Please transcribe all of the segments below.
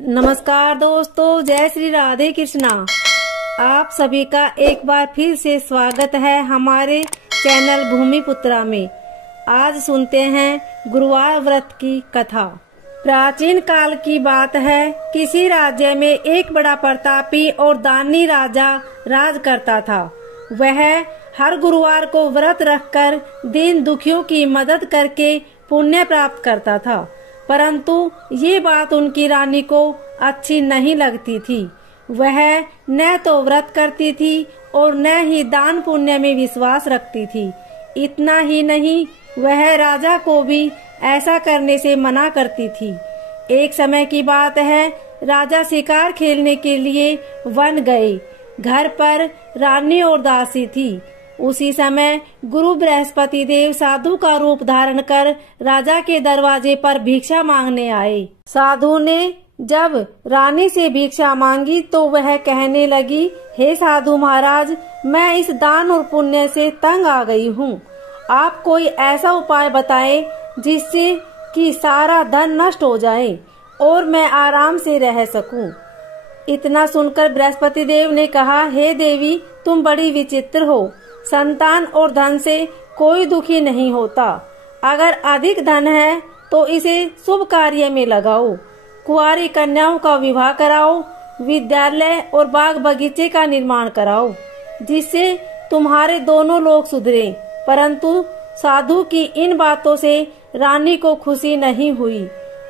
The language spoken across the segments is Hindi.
नमस्कार दोस्तों, जय श्री राधे कृष्णा। आप सभी का एक बार फिर से स्वागत है हमारे चैनल भूमिपुत्रा में। आज सुनते हैं गुरुवार व्रत की कथा। प्राचीन काल की बात है। किसी राज्य में एक बड़ा प्रतापी और दानी राजा राज करता था। वह हर गुरुवार को व्रत रखकर दीन दुखियों की मदद करके पुण्य प्राप्त करता था, परंतु ये बात उनकी रानी को अच्छी नहीं लगती थी। वह न तो व्रत करती थी और न ही दान पुण्य में विश्वास रखती थी। इतना ही नहीं, वह राजा को भी ऐसा करने से मना करती थी। एक समय की बात है, राजा शिकार खेलने के लिए वन गए। घर पर रानी और दासी थी। उसी समय गुरु बृहस्पति देव साधु का रूप धारण कर राजा के दरवाजे पर भिक्षा मांगने आए। साधु ने जब रानी से भिक्षा मांगी तो वह कहने लगी, हे साधु महाराज, मैं इस दान और पुण्य से तंग आ गई हूँ। आप कोई ऐसा उपाय बताएं जिससे कि सारा धन नष्ट हो जाए और मैं आराम से रह सकूं। इतना सुनकर बृहस्पति देव ने कहा, हे देवी, तुम बड़ी विचित्र हो। संतान और धन से कोई दुखी नहीं होता। अगर अधिक धन है तो इसे शुभ कार्य में लगाओ। कुंवारी कन्याओं का विवाह कराओ, विद्यालय और बाग बगीचे का निर्माण कराओ, जिससे तुम्हारे दोनों लोग सुधरे। परंतु साधु की इन बातों से रानी को खुशी नहीं हुई।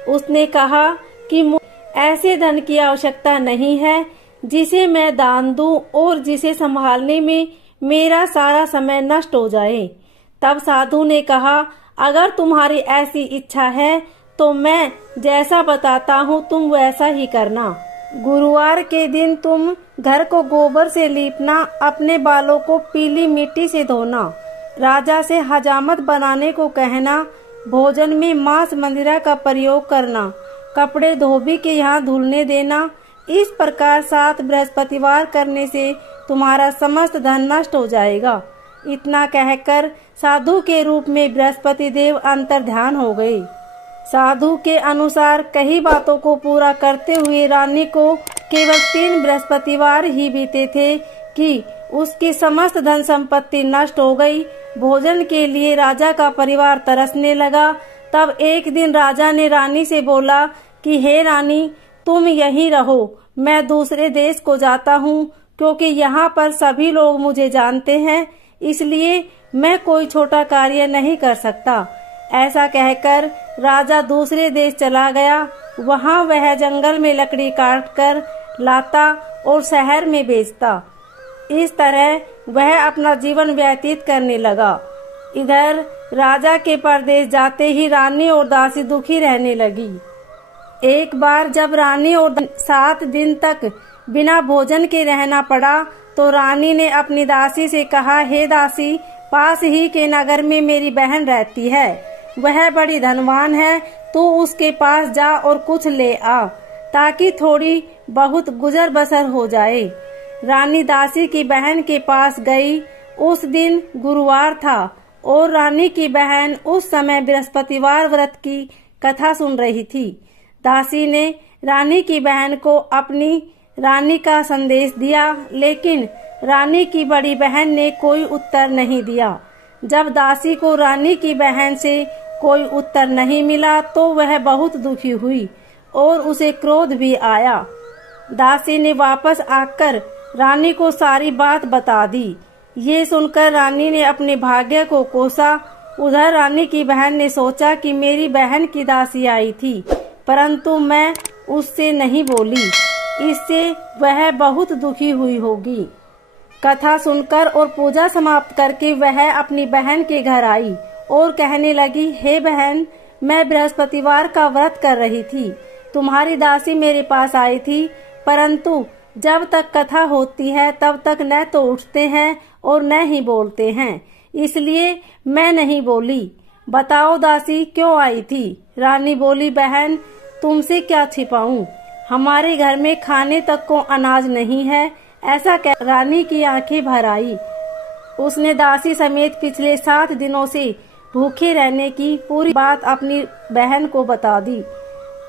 उसने कहा कि ऐसे धन की आवश्यकता नहीं है जिसे मैं दान दूं और जिसे संभालने में मेरा सारा समय नष्ट हो जाए। तब साधु ने कहा, अगर तुम्हारी ऐसी इच्छा है तो मैं जैसा बताता हूँ तुम वैसा ही करना। गुरुवार के दिन तुम घर को गोबर से लीपना, अपने बालों को पीली मिट्टी से धोना, राजा से हजामत बनाने को कहना, भोजन में मांस मंदिरा का प्रयोग करना, कपड़े धोबी के यहाँ धुलने देना। इस प्रकार 7 बृहस्पतिवार करने से तुम्हारा समस्त धन नष्ट हो जाएगा। इतना कहकर साधु के रूप में बृहस्पति देव अंतर्ध्यान हो गए। साधु के अनुसार कई बातों को पूरा करते हुए रानी को केवल 3 बृहस्पतिवार ही बीते थे कि उसकी समस्त धन संपत्ति नष्ट हो गई। भोजन के लिए राजा का परिवार तरसने लगा। तब एक दिन राजा ने रानी से बोला कि हे रानी, तुम यहीं रहो, मैं दूसरे देश को जाता हूँ, क्योंकि यहाँ पर सभी लोग मुझे जानते हैं, इसलिए मैं कोई छोटा कार्य नहीं कर सकता। ऐसा कहकर राजा दूसरे देश चला गया। वहाँ वह जंगल में लकड़ी काटकर लाता और शहर में बेचता। इस तरह वह अपना जीवन व्यतीत करने लगा। इधर राजा के परदेश जाते ही रानी और दासी दुखी रहने लगी। एक बार जब रानी और 7 दिन तक बिना भोजन के रहना पड़ा तो रानी ने अपनी दासी से कहा, हे दासी, पास ही के नगर में मेरी बहन रहती है, वह बड़ी धनवान है, तू उसके पास जा और कुछ ले आ, ताकि थोड़ी बहुत गुजर बसर हो जाए। रानी दासी की बहन के पास गई। उस दिन गुरुवार था और रानी की बहन उस समय बृहस्पतिवार व्रत की कथा सुन रही थी। दासी ने रानी की बहन को अपनी रानी का संदेश दिया, लेकिन रानी की बड़ी बहन ने कोई उत्तर नहीं दिया। जब दासी को रानी की बहन से कोई उत्तर नहीं मिला तो वह बहुत दुखी हुई और उसे क्रोध भी आया। दासी ने वापस आकर रानी को सारी बात बता दी। ये सुनकर रानी ने अपने भाग्य को कोसा। उधर रानी की बहन ने सोचा कि मेरी बहन की दासी आई थी, परंतु मैं उससे नहीं बोली, इससे वह बहुत दुखी हुई होगी। कथा सुनकर और पूजा समाप्त करके वह अपनी बहन के घर आई और कहने लगी, हे बहन, मैं बृहस्पतिवार का व्रत कर रही थी। तुम्हारी दासी मेरे पास आई थी, परंतु जब तक कथा होती है तब तक न तो उठते हैं और न ही बोलते हैं, इसलिए मैं नहीं बोली। बताओ दासी क्यों आई थी? रानी बोली, बहन, तुमसे क्या छिपाऊं, हमारे घर में खाने तक को अनाज नहीं है। ऐसा कह रानी की आंखें भर आई। उसने दासी समेत पिछले 7 दिनों से भूखे रहने की पूरी बात अपनी बहन को बता दी।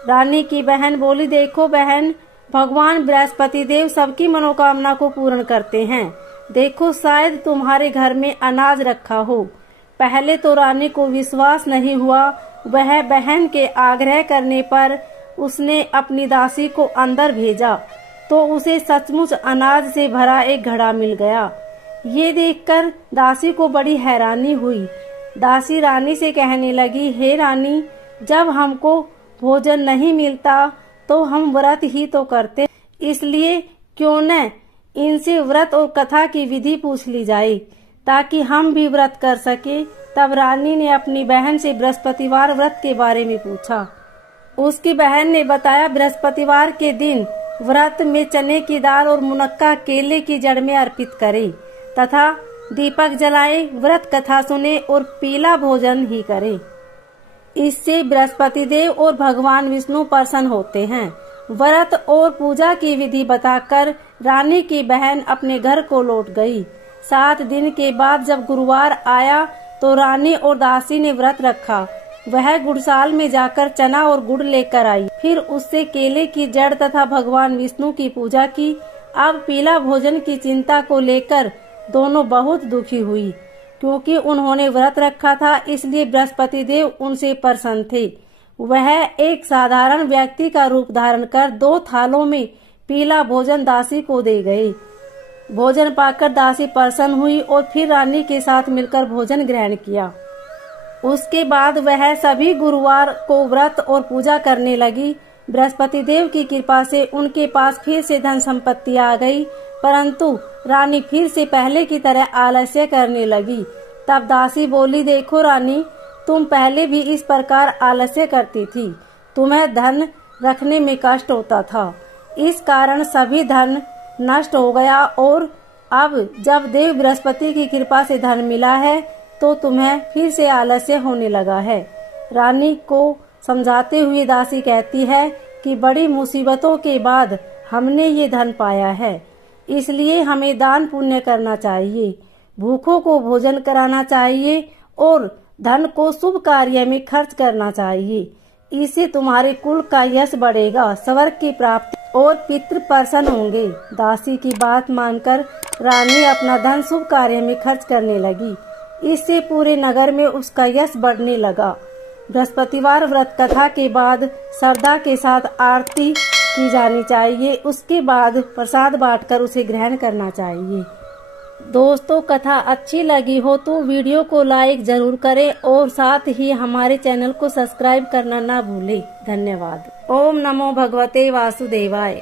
रानी की बहन बोली, देखो बहन, भगवान बृहस्पति देव सबकी मनोकामना को पूर्ण करते हैं। देखो शायद तुम्हारे घर में अनाज रखा हो। पहले तो रानी को विश्वास नहीं हुआ। वह बहन के आग्रह करने पर उसने अपनी दासी को अंदर भेजा तो उसे सचमुच अनाज से भरा एक घड़ा मिल गया। ये देखकर दासी को बड़ी हैरानी हुई। दासी रानी से कहने लगी, हे रानी, जब हमको भोजन नहीं मिलता तो हम व्रत ही तो करते, इसलिए क्यों न इनसे व्रत और कथा की विधि पूछ ली जाए ताकि हम भी व्रत कर सके। तब रानी ने अपनी बहन से बृहस्पतिवार व्रत के बारे में पूछा। उसकी बहन ने बताया, बृहस्पतिवार के दिन व्रत में चने की दाल और मुनक्का केले की जड़ में अर्पित करे तथा दीपक जलाए, व्रत कथा सुने और पीला भोजन ही करे। इससे बृहस्पति देव और भगवान विष्णु प्रसन्न होते हैं। व्रत और पूजा की विधि बताकर रानी की बहन अपने घर को लौट गई। 7 दिन के बाद जब गुरुवार आया तो रानी और दासी ने व्रत रखा। वह गुड़साल में जाकर चना और गुड़ लेकर आई, फिर उससे केले की जड़ तथा भगवान विष्णु की पूजा की। अब पीला भोजन की चिंता को लेकर दोनों बहुत दुखी हुई, क्योंकि उन्होंने व्रत रखा था, इसलिए बृहस्पति देव उनसे प्रसन्न थे। वह एक साधारण व्यक्ति का रूप धारण कर 2 थालों में पीला भोजन दासी को दे गए। भोजन पाकर दासी प्रसन्न हुई और फिर रानी के साथ मिलकर भोजन ग्रहण किया। उसके बाद वह सभी गुरुवार को व्रत और पूजा करने लगी। बृहस्पति देव की कृपा से उनके पास फिर से धन संपत्ति आ गई, परंतु रानी फिर से पहले की तरह आलस्य करने लगी। तब दासी बोली, देखो रानी, तुम पहले भी इस प्रकार आलस्य करती थी। तुम्हें धन रखने में कष्ट होता था, इस कारण सभी धन नष्ट हो गया और अब जब देव बृहस्पति की कृपा से धन मिला है तो तुम्हें फिर से आलस्य होने लगा है। रानी को समझाते हुए दासी कहती है कि बड़ी मुसीबतों के बाद हमने ये धन पाया है, इसलिए हमें दान पुण्य करना चाहिए, भूखों को भोजन कराना चाहिए और धन को शुभ कार्य में खर्च करना चाहिए। इससे तुम्हारे कुल का यश बढ़ेगा, स्वर्ग की प्राप्ति और पितृ प्रसन्न होंगे। दासी की बात मानकर रानी अपना धन शुभ कार्य में खर्च करने लगी। इससे पूरे नगर में उसका यश बढ़ने लगा। बृहस्पतिवार व्रत कथा के बाद श्रद्धा के साथ आरती की जानी चाहिए। उसके बाद प्रसाद बांटकर उसे ग्रहण करना चाहिए। दोस्तों, कथा अच्छी लगी हो तो वीडियो को लाइक जरूर करें और साथ ही हमारे चैनल को सब्सक्राइब करना ना भूलें। धन्यवाद। ओम नमो भगवते वासुदेवाय।